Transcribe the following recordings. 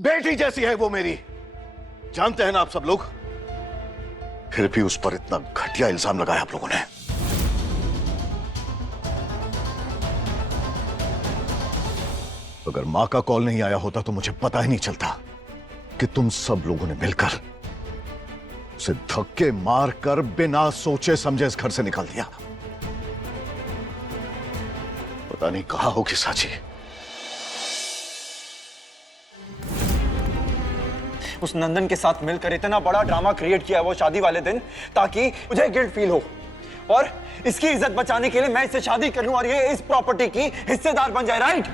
बेटी जैसी है वो मेरी, जानते हैं ना आप सब लोग। फिर भी उस पर इतना घटिया इल्जाम लगाया आप लोगों ने। अगर मां का कॉल नहीं आया होता तो मुझे पता ही नहीं चलता कि तुम सब लोगों ने मिलकर उसे धक्के मारकर बिना सोचे समझे इस घर से निकाल दिया। पता नहीं कहां होगी साची। उस नंदन के साथ मिलकर इतना बड़ा ड्रामा क्रिएट किया वो शादी वाले दिन, ताकि मुझे गिल्ट फील हो और इसकी इज्जत बचाने के लिए मैं इससे शादी कर लूं और ये इस प्रॉपर्टी की हिस्सेदार बन जाए। राइट?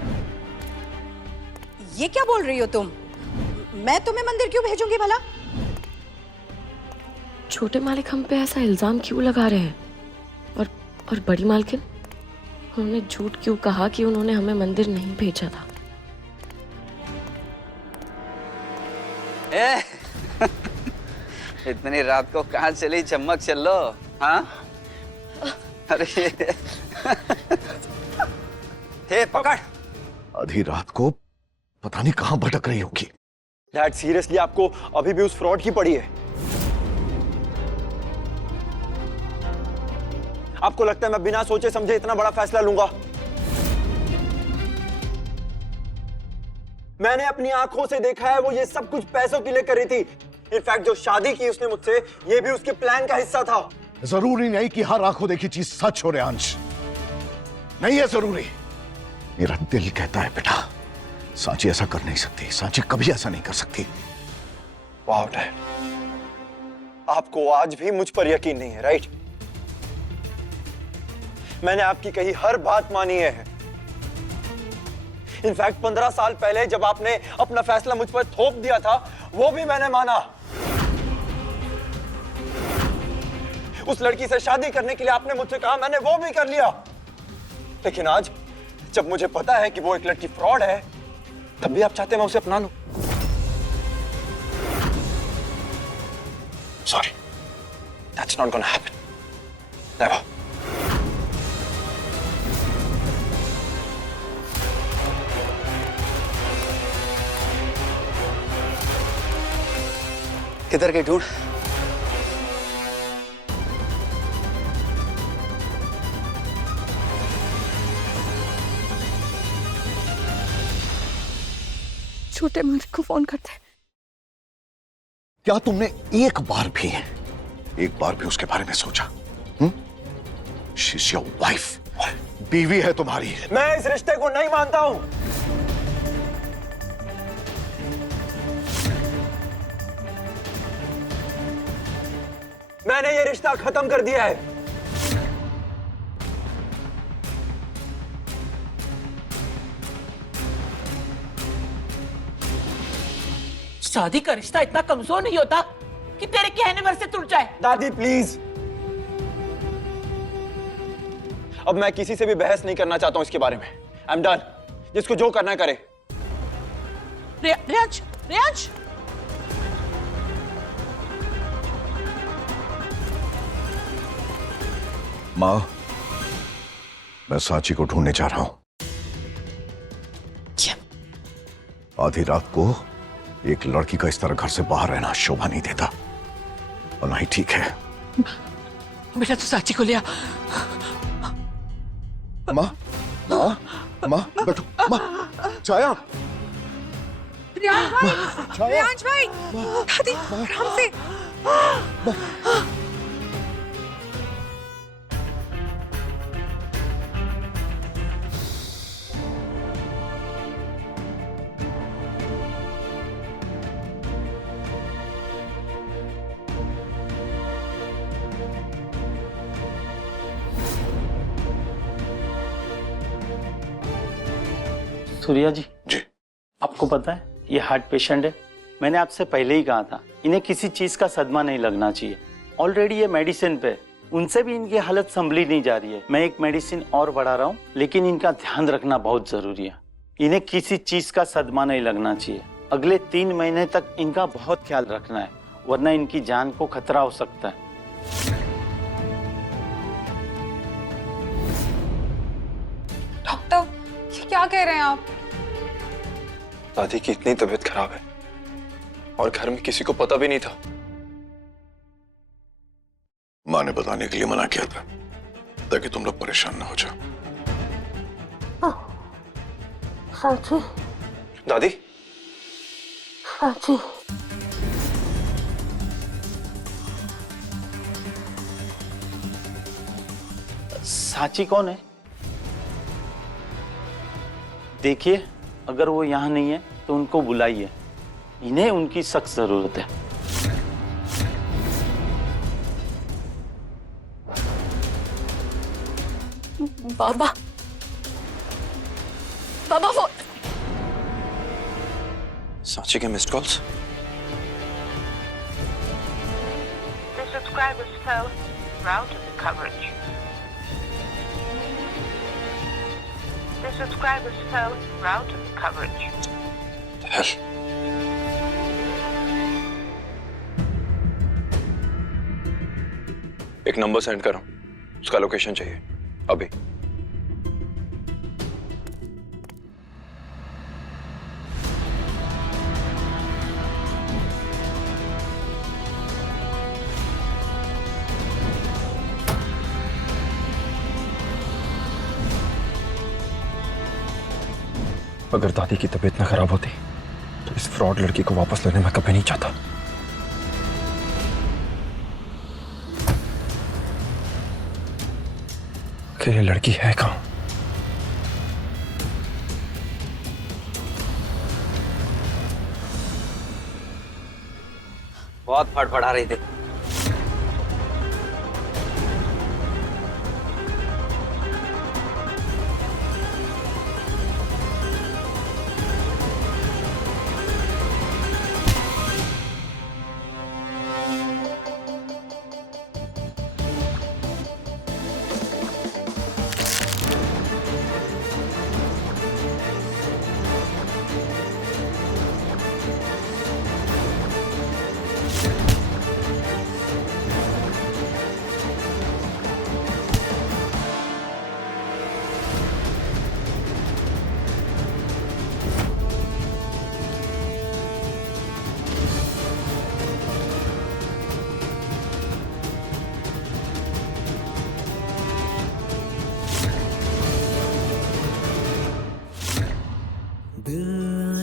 ये क्या बोल रही हो तुम? मैं तुम्हें मंदिर क्यों भेजूंगी भला? छोटे मालिक हम पे ऐसा इल्जाम क्यों लगा रहे हैं? और बड़ी मालकिन, उन्होंने झूठ क्यों कहा कि उन्होंने हमें मंदिर नहीं भेजा था? इतनी रात को कहाँ चली चम्मक चलो? हाँ, अरे थे पकड़। आधी रात को पता नहीं कहां भटक रही होगी। डैड सीरियसली आपको अभी भी उस फ्रॉड की पड़ी है? आपको लगता है मैं बिना सोचे समझे इतना बड़ा फैसला लूंगा? मैंने अपनी आंखों से देखा है वो ये सब कुछ पैसों के लिए कर रही थी। इनफैक्ट जो शादी की उसने मुझसे, ये भी उसके प्लान का हिस्सा था। जरूरी नहीं कि हर आंखों देखी चीज सच हो अंश, नहीं है जरूरी। मेरा दिल कहता है बेटा, सांची ऐसा कर नहीं सकती, सांची कभी ऐसा नहीं कर सकती। वाह डैड, आपको आज भी मुझ पर यकीन नहीं है। राइट? मैंने आपकी कही हर बात मानी है। इनफैक्ट 15 साल पहले जब आपने अपना फैसला मुझ पर थोप दिया था, वो भी मैंने माना। उस लड़की से शादी करने के लिए आपने मुझसे कहा, मैंने वो भी कर लिया। लेकिन आज जब मुझे पता है कि वो एक लड़की फ्रॉड है, तब भी आप चाहते हैं मैं उसे अपना लूं। Sorry, that's not gonna happen. Never. किधर गई ढूंढ? छोटे मालिक को फोन करते। क्या तुमने एक बार भी उसके बारे में सोचा? She's your wife, बीवी है तुम्हारी। मैं इस रिश्ते को नहीं मानता हूं। मैंने ये रिश्ता खत्म कर दिया है। शादी का रिश्ता इतना कमजोर नहीं होता कि तेरे कहने भर से टूट जाए। दादी प्लीज, अब मैं किसी से भी बहस नहीं करना चाहता हूं इसके बारे में। I am done. जिसको जो करना है करे। रियांश, रियांश, मां, मैं सांची को ढूंढने जा रहा हूं। आधी रात को एक लड़की का इस तरह घर से बाहर रहना शोभा नहीं देता और ना ही ठीक है। बेटा तू सांची को लिया। मां, मां, मां, बैठो। मां, छाया। रियांश भाई, दादी आराम से। सूर्या जी, जी, आपको पता है ये हार्ट पेशेंट है। मैंने आपसे पहले ही कहा था इन्हें किसी चीज का सदमा नहीं लगना चाहिए। ऑलरेडी ये मेडिसिन पे, उनसे भी इनकी हालत संभली नहीं जा रही है। मैं एक मेडिसिन और बढ़ा रहा हूँ, लेकिन इनका ध्यान रखना बहुत जरूरी है। इन्हें किसी चीज का सदमा नहीं लगना चाहिए। अगले 3 महीने तक इनका बहुत ख्याल रखना है, वरना इनकी जान को खतरा हो सकता है। डॉक्टर, ये क्या कह रहे हैं आप? दादी की इतनी तबीयत खराब है, और घर में किसी को पता भी नहीं था। माँ ने बताने के लिए मना किया था ताकि तुम लोग परेशान ना हो जाओ। साची, दादी, साची, साची कौन है? देखिए, अगर वो यहाँ नहीं है तो उनको बुलाइए, इन्हें उनकी सख्त जरूरत है। बाबा, बाबा वो सांची के missed calls. The subscriber's phone routed the coverage. The subscriber's phone routed the coverage. Hell. एक नंबर सेंड करो, उसका लोकेशन चाहिए अभी। अगर दादी की तबीयत ना खराब होती तो इस फ्रॉड लड़की को वापस लेने में कभी नहीं चाहता। कि ये लड़की है कहां? बहुत फड़फड़ा रही थी।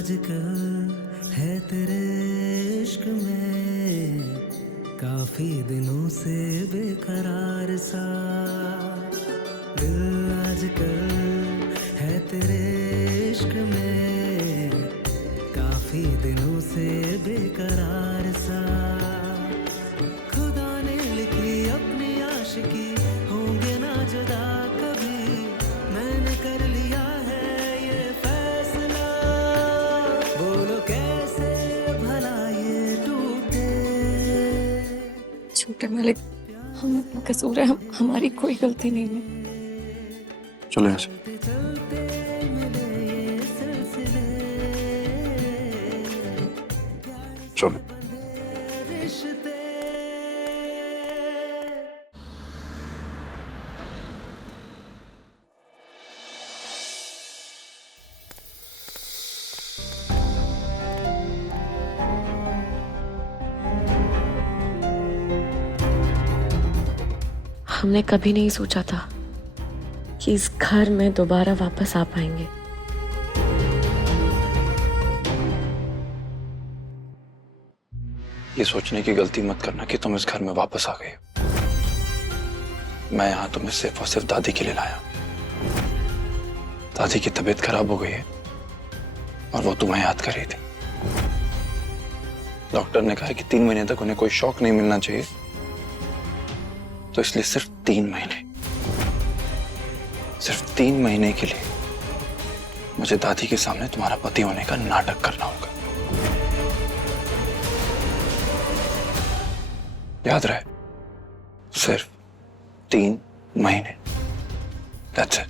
आजकल है तेरे इश्क में काफी दिनों से बेकरार सा। दिल आजकल है तेरे इश्क में काफी दिनों से बेकरार सा। खुदा ने लिखी अपनी आशिकी, होंगे ना जुदा कभी। मैंने कर लिया है ये फैसला, बोलो कैसे भला ये टूटे। छोटे मालिक, हम कसूर है, हमारी कोई गलती नहीं है। चलो यहाँ से। चलो। हमने कभी नहीं सोचा था कि इस घर में दोबारा वापस आ पाएंगे। ये सोचने की गलती मत करना कि तुम इस घर में वापस आ गए। मैं यहाँ तुम्हें सिर्फ और सिर्फ दादी के लिए लाया। दादी की तबीयत खराब हो गई है और वो तुम्हें याद कर रही थी। डॉक्टर ने कहा कि 3 महीने तक उन्हें कोई शॉक नहीं मिलना चाहिए, तो इसलिए सिर्फ 3 महीने, सिर्फ 3 महीने के लिए मुझे दादी के सामने तुम्हारा पति होने का नाटक करना होगा। याद रहे, सिर्फ 3 महीने। That's it.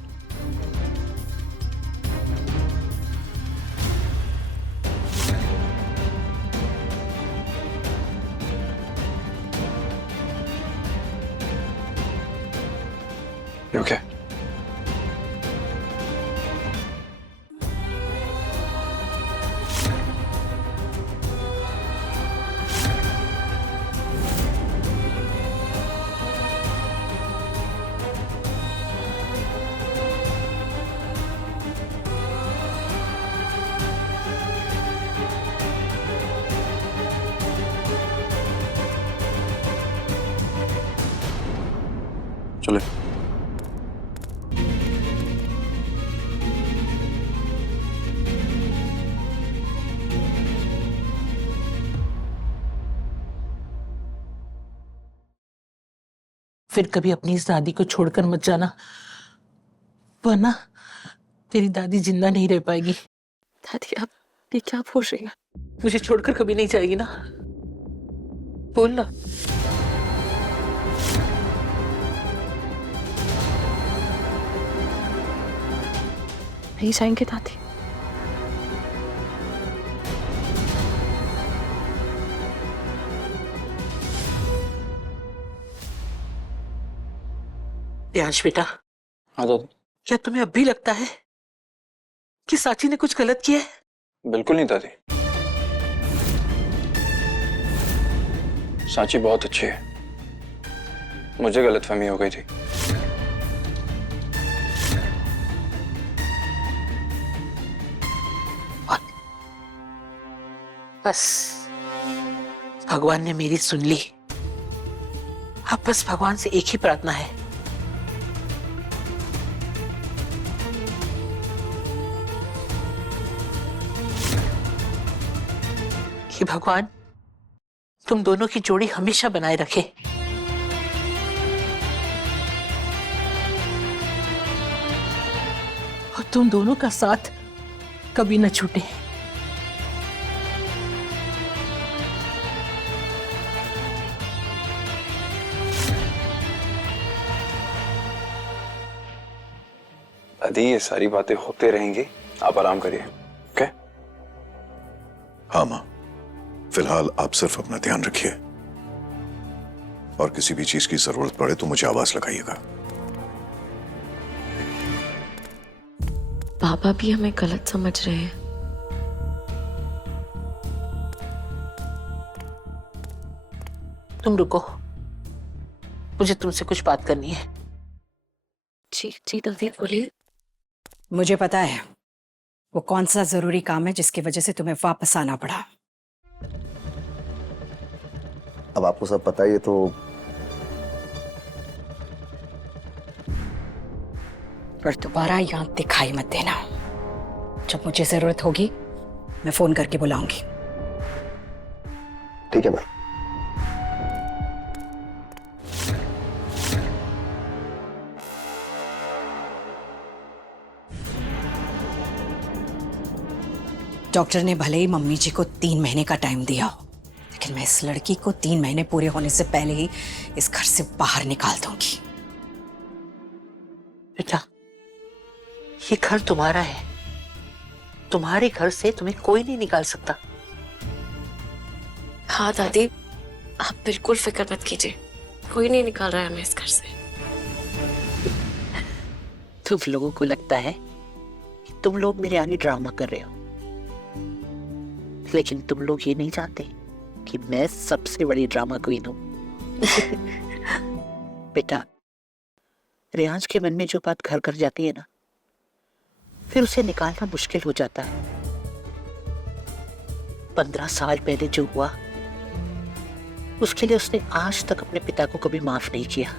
You okay? चले। फिर कभी अपनी इस दादी को छोड़कर मत जाना, वरना तेरी दादी जिंदा नहीं रह पाएगी। दादी आप ये क्या बोल रही हैं? मुझे छोड़कर कभी नहीं जाएगी ना? बोल ना। नहीं जाएंगे दादी। प्रियांश बेटा, हाँ दादी। क्या तुम्हें अब भी लगता है कि साची ने कुछ गलत किया है? बिल्कुल नहीं दादी, साची बहुत अच्छी है, मुझे गलतफहमी हो गई थी। बस भगवान ने मेरी सुन ली। अब बस भगवान से एक ही प्रार्थना है कि भगवान तुम दोनों की जोड़ी हमेशा बनाए रखे। और तुम दोनों का साथ कभी न छूटे। दादी ये सारी बातें होते रहेंगी, आप आराम करिए। ओके? हाँ मां, फिलहाल आप सिर्फ अपना ध्यान रखिए और किसी भी चीज की जरूरत पड़े तो मुझे आवाज लगाइएगा। पापा भी हमें गलत समझ रहे हैं। तुम रुको, मुझे तुमसे कुछ बात करनी है। जी जी दादी बोलिए। मुझे पता है वो कौन सा जरूरी काम है जिसकी वजह से तुम्हें वापस आना पड़ा। अब आपको सब पता ही है तो पर दोबारा यहां दिखाई मत देना। जब मुझे जरूरत होगी मैं फोन करके बुलाऊंगी। ठीक है मैम। डॉक्टर ने भले ही मम्मी जी को 3 महीने का टाइम दिया हो, लेकिन मैं इस लड़की को 3 महीने पूरे होने से पहले ही इस घर से बाहर निकाल दूंगी। बेटा, ये घर तुम्हारा है, तुम्हारे घर से तुम्हें कोई नहीं निकाल सकता। हाँ दादी, आप बिल्कुल फिक्र मत कीजिए, कोई नहीं निकाल रहा है हमें इस घर से। तुम लोगों को लगता है कि तुम लोग मेरे आगे ड्रामा कर रहे हो, लेकिन तुम लोग ये नहीं जानते कि मैं सबसे बड़ी ड्रामा क्वीन हूं। बेटा, रियांश के मन में जो बात घर कर जाती है ना, फिर उसे निकालना मुश्किल हो जाता है। 15 साल पहले जो हुआ उसके लिए उसने आज तक अपने पिता को कभी माफ नहीं किया।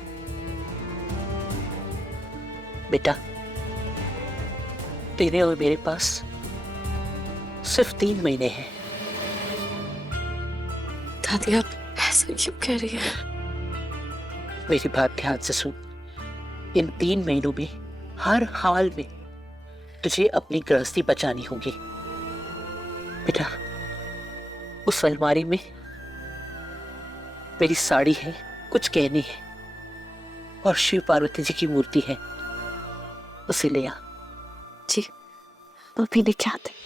बेटा, तेरे और मेरे पास सिर्फ 3 महीने हैं। दादी आप ऐसा क्यों कह रही हैं? मेरी बात ध्यान से सुन। इन 3 महीनों में हर हाल में तुझे अपनी गृहस्थी बचानी होगी। बेटा, उस अलमारी में मेरी साड़ी है, कुछ गहने हैं और शिव पार्वती जी की मूर्ति है, उसे ले आ। जी, अभी लेके आते।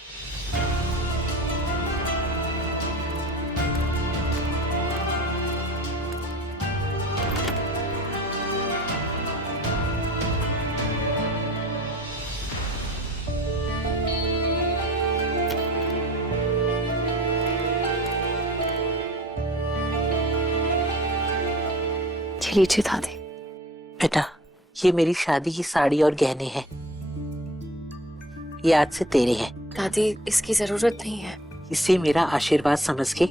लीजिए दादी। बेटा, ये मेरी शादी की साड़ी और गहने हैं, ये आज से तेरे हैं। दादी इसकी जरूरत नहीं है। इसे मेरा आशीर्वाद समझ के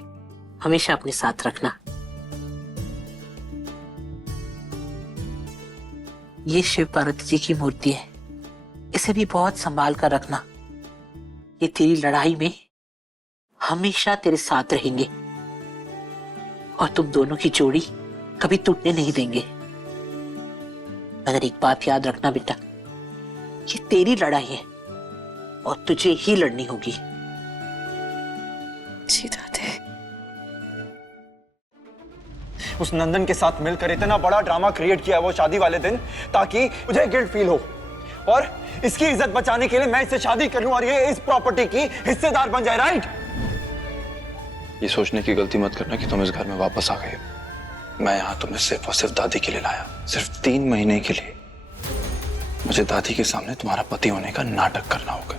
हमेशा अपने साथ रखना। ये शिव पार्वती जी की मूर्ति है, इसे भी बहुत संभाल कर रखना। ये तेरी लड़ाई में हमेशा तेरे साथ रहेंगे और तुम दोनों की जोड़ी कभी टूटने नहीं देंगे। मगर एक बात याद रखना बेटा, ये तेरी लड़ाई है और तुझे ही लड़नी होगी। जी दादी। उस नंदन के साथ मिलकर इतना बड़ा ड्रामा क्रिएट किया वो शादी वाले दिन, ताकि मुझे गिल्ट फील हो और इसकी इज्जत बचाने के लिए मैं इससे शादी कर लूं और ये इस प्रॉपर्टी की हिस्सेदार बन जाए, राइट? ये सोचने की गलती मत करना कि तुम इस घर में वापस आ गए हो। मैं यहाँ तुम्हें सिर्फ और सिर्फ दादी के लिए लाया, सिर्फ 3 महीने के लिए। मुझे दादी के सामने तुम्हारा पति होने का नाटक करना होगा।